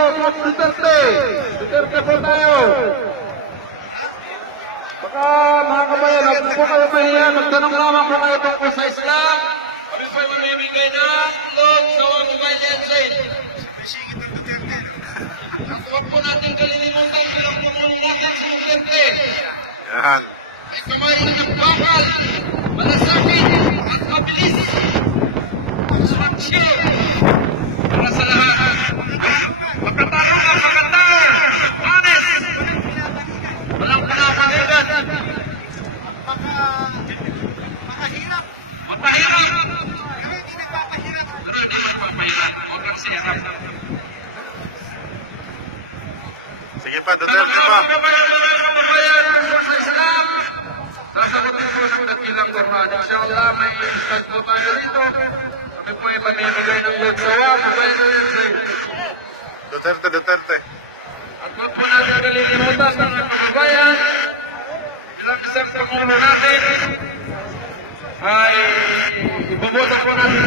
Mas Duterte. Duterte po tayo. Baka mga kabayan, huwag po kayo mahiya. Magtanong naman po kayo tungkol sa Islam. Kami po'y mamimigay ng loan sa mobile engine. At huwag po natin kalilimutan bilang pumuli natin si Duterte. Yan. May kamay ng bakal, malasakit at mabilis. Sumaksyo para sa lahat. Pagkatarong ang pagkatao, honest, walang pinapanigan. Makahirap. Mapahirap. Pero hindi nagpapahirap. Pero hindi magpapahirap. Huwag kang sirap. Sige pa, Duterte pa. Sasagutin po sa dakilang Quran. Inshallah, may start po tayo dito. Kami po ay pamimigay ng lutsawa. Duterte, Duterte. At huwag po natin kalilimutan mga kababayan. Bilang isang pangulo natin, ay ibubuto po natin